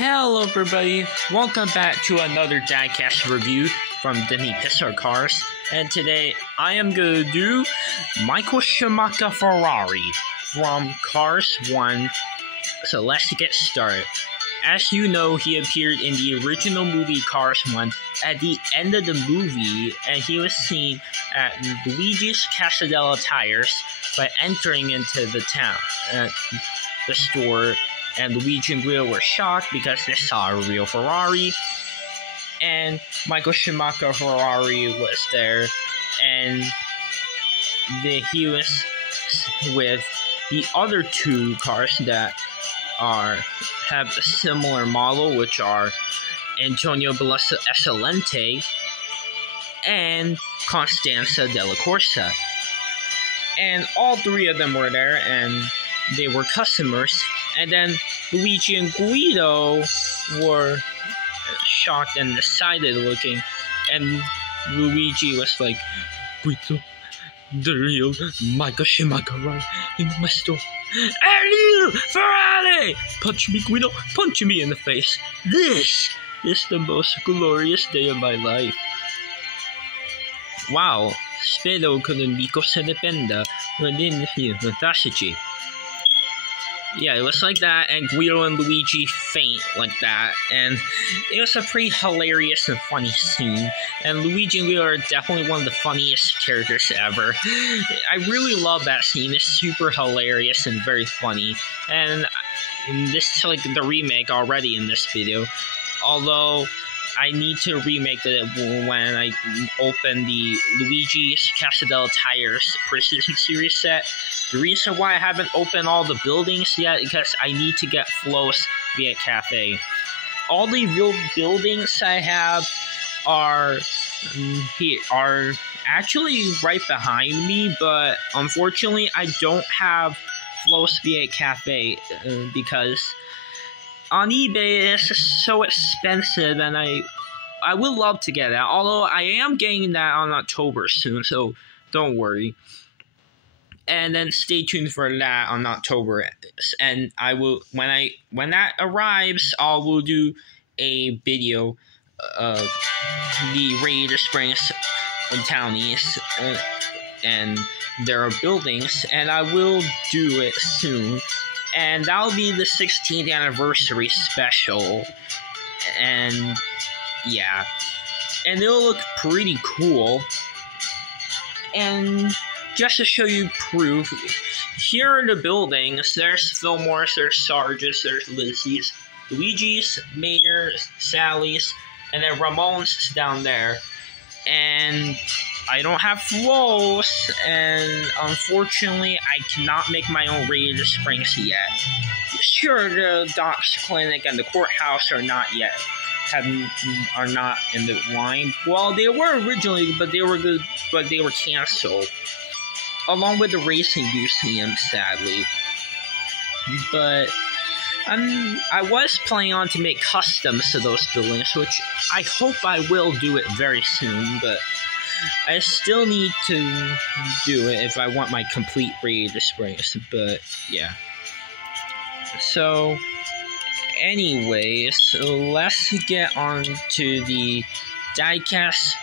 Hello everybody, welcome back to another diecast review from Disney Pixar Cars, and today I am going to do Michael Schumacher Ferrari from Cars 1, so let's get started. As you know, he appeared in the original movie Cars 1 at the end of the movie, and he was seen at Luigi's Casadella Tires by entering into the town, the store. And Luigi and Guido were shocked because they saw a real Ferrari. And Michael Schumacher Ferrari was there. And he was with the other two cars that have a similar model, which are Antonio Bellezza Escalante and Constanza della Corsa. And all three of them were there, and they were customers. And then Luigi and Guido were shocked and excited looking. And Luigi was like, "Guido, the real Michael Schumacher right in my store. And you, Ferrari! Punch me, Guido, punch me in the face. This is the most glorious day of my life." Wow, spero che l'amico se ne prenda. Yeah, it was like that, and Guido and Luigi faint like that, and it was a pretty hilarious and funny scene, and Luigi and Guido are definitely one of the funniest characters ever. I really love that scene. It's super hilarious and very funny, and this is like the remake already in this video, although I need to remake it when I open the Luigi's Casadella Tires Precision Series set. The reason why I haven't opened all the buildings yet is because I need to get Flo's Viet Cafe. All the real buildings I have are actually right behind me, but unfortunately I don't have Flo's Viet Cafe because on eBay it's so expensive, and I would love to get that, although I am getting that on October soon, so don't worry. And then stay tuned for that on October, and I will when that arrives, I will do a video of the Radiator Springs townies and their buildings, and I will do it soon. And that'll be the 16th anniversary special. And yeah. And it'll look pretty cool. And just to show you proof, here are the buildings. There's Fillmore's, there's Sarge's, there's Lizzie's, Luigi's, Mayor's, Sally's, and then Ramon's down there. And I don't have Flo's, and unfortunately, I cannot make my own Radiator Springs yet. Sure, the Doc's Clinic and the courthouse are not in the line. Well, they were originally, but they were canceled, along with the Racing Museum, sadly. But I was planning on to make customs to those buildings, which I hope I will do it very soon, but I still need to do it if I want my complete Radiator Springs, but yeah. So, anyways, let's get on to the diecast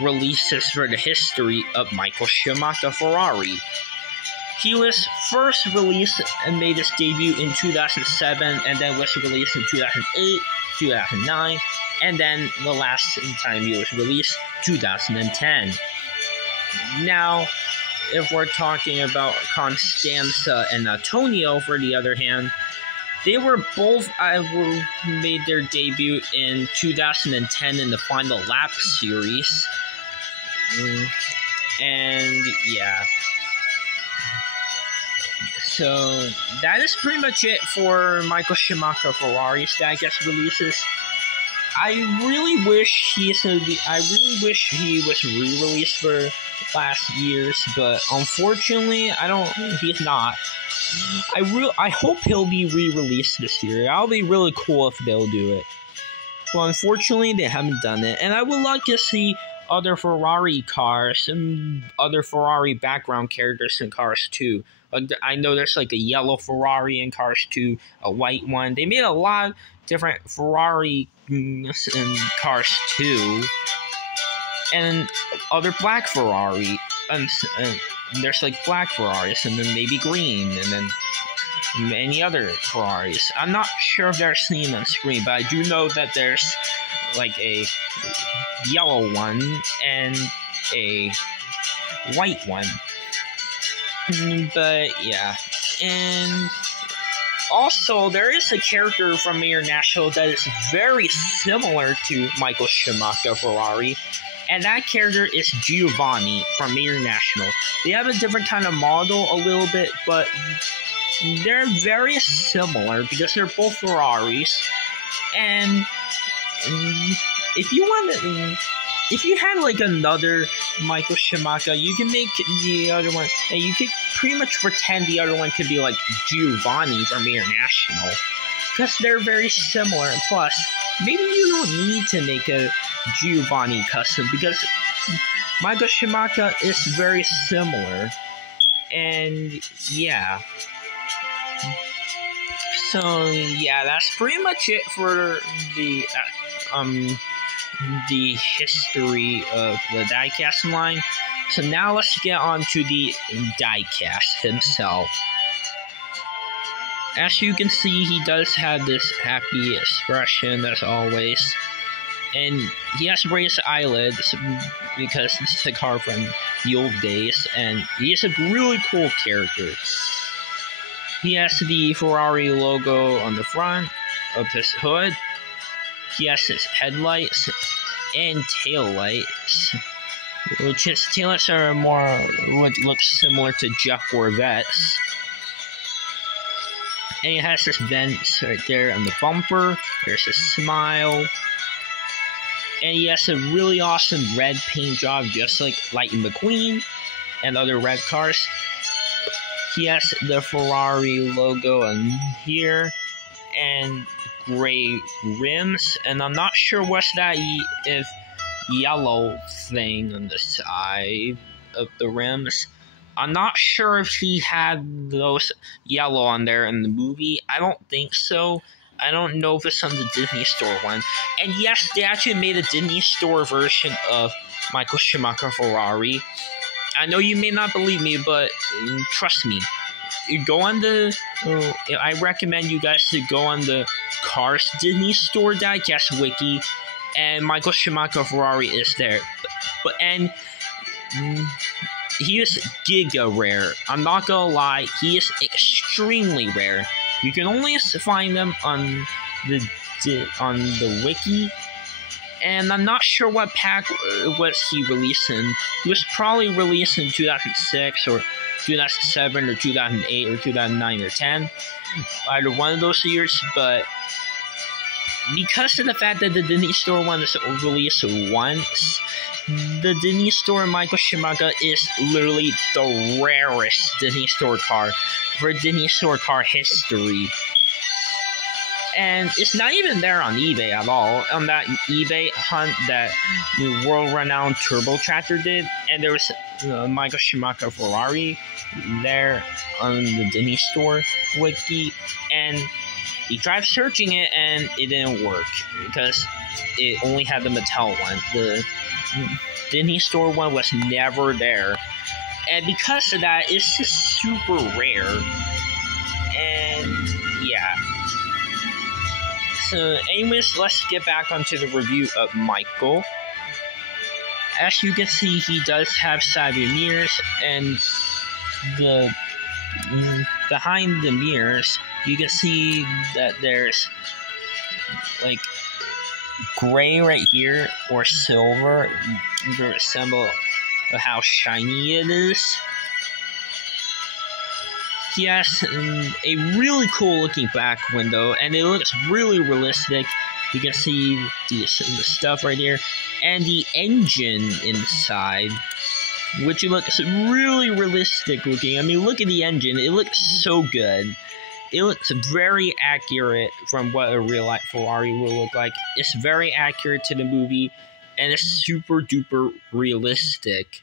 releases for the history of Michael Schumacher Ferrari. He was first released and made his debut in 2007, and then was released in 2008, 2009, and then the last time he was released, 2010. Now, if we're talking about Constanza and Antonio, for the other hand, they were both made their debut in 2010 in the Final Lap series. And yeah. So that is pretty much it for Michael Schumacher Ferrari's diecast releases. I really wish he was re-released for last year's, but unfortunately, he's not. I hope he'll be re-released this year. That'll be really cool if they'll do it. Well, unfortunately, they haven't done it, and I would like to see other Ferrari cars and other Ferrari background characters in Cars 2, I know there's like a yellow Ferrari in Cars 2, a white one. They made a lot of different Ferrari in Cars 2, and other black Ferrari. And there's like black Ferraris, and then maybe green, and then many other Ferraris. I'm not sure if they're seen on screen, but I do know that there's like a yellow one and a white one. But yeah, and also there is a character from International that is very similar to Michael Schumacher Ferrari, and that character is Giovanni from International. They have a different kind of model a little bit, but they're very similar because they're both Ferraris. And if you had like another Michael Schumacher, you can make the other one, and you could pretty much pretend the other one could be like Giovanni from International, because they're very similar. And plus, maybe you don't need to make a Giovanni custom, because Michael Schumacher is very similar. And yeah. So yeah, that's pretty much it for the history of the diecast line. So now let's get on to the diecast himself. As you can see, he does have this happy expression as always, and he has raised eyelids because this is a car from the old days, and he is a really cool character. He has the Ferrari logo on the front of his hood. He has his headlights and taillights, which his taillights are more what looks similar to Jet Corvettes. And he has his vents right there on the bumper. There's his smile. And he has a really awesome red paint job, just like Lightning McQueen and other red cars. He has the Ferrari logo on here and gray rims, and I'm not sure what's that if yellow thing on the side of the rims. I'm not sure if he had those yellow on there in the movie. I don't think so. I don't know if it's on the Disney Store one. And yes, they actually made a Disney Store version of Michael Schumacher Ferrari. I know you may not believe me, but trust me. You go on I recommend you guys to go on the Cars Disney Store Digest Wiki, and Michael Schumacher Ferrari is there. And he is giga rare. I'm not gonna lie, he is extremely rare. You can only find them on the wiki, and I'm not sure what pack was he released in. He was probably released in 2006 or 2007 or 2008 or 2009 or 10, either one of those years. But because of the fact that the Disney Store one is released once, the Disney Store Michael Schumacher is literally the rarest Disney Store car for Disney Store car history. And it's not even there on eBay at all. On that eBay hunt that the world-renowned Turbo Tractor did, and there was Michael Schumacher Ferrari there on the Disney Store wiki, and he tried searching it, and it didn't work because it only had the Mattel one. The Disney Store one was never there, and because of that, it's just super rare. And yeah. So anyways, let's get back onto the review of Michael. As you can see, he does have side view mirrors, and behind the mirrors, you can see that there's like gray right here or silver to resemble how shiny it is. He has a really cool looking back window, and it looks really realistic. You can see the stuff right here, and the engine inside, which looks really realistic looking. I mean, look at the engine. It looks so good. It looks very accurate from what a real life Ferrari will look like. It's very accurate to the movie, and it's super duper realistic,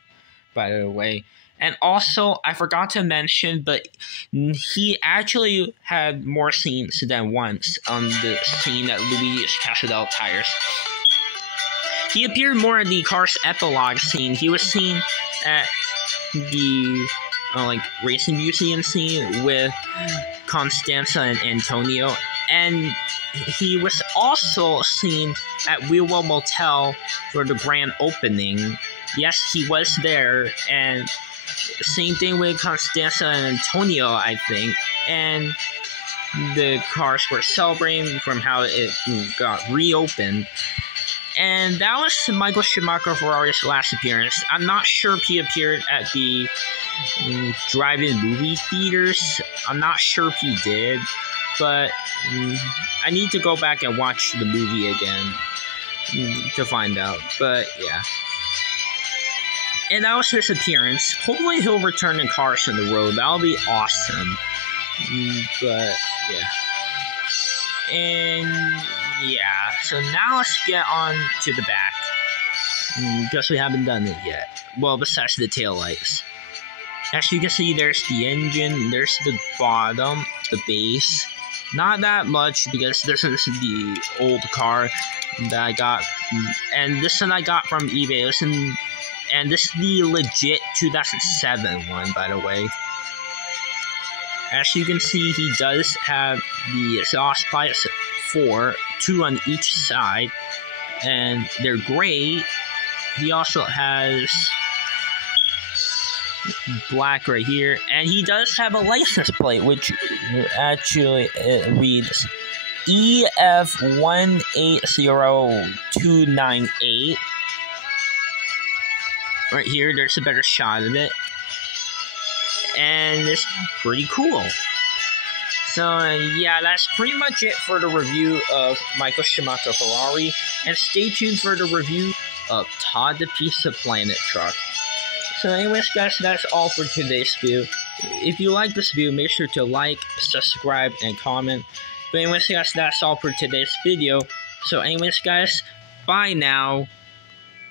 by the way. And also, I forgot to mention, but he actually had more scenes than once on the scene at Luigi's Castle Tires. He appeared more in the Cars epilogue scene. He was seen at the racing museum scene with Constanza and Antonio, and he was also seen at Wheelwell Motel for the grand opening. Yes, he was there, and same thing with Constanza and Antonio, I think. And the cars were celebrating from how it got reopened. And that was Michael Schumacher Ferrari's last appearance. I'm not sure if he appeared at the drive-in movie theaters. I'm not sure if he did, but I need to go back and watch the movie again to find out. But yeah. And that was his appearance. Hopefully he'll return in Cars on the Road. That'll be awesome. But yeah. And yeah, so now let's get on to the back. Guess we haven't done it yet. Well, besides the taillights. As you can see, there's the engine, there's the bottom, the base. Not that much, because this is the old car that I got. And this one I got from eBay. And this is the legit 2007 one, by the way. As you can see, he does have the exhaust pipes, 2 on each side, and they're gray. He also has black right here, and he does have a license plate, which actually reads EF180298. Right here, there's a better shot of it. And it's pretty cool. So, yeah, that's pretty much it for the review of Michael Schumacher Ferrari. And stay tuned for the review of Todd the Pizza Planet truck. So anyways, guys, that's all for today's video. If you like this video, make sure to like, subscribe, and comment. But anyways, guys, that's all for today's video. So anyways, guys, bye now.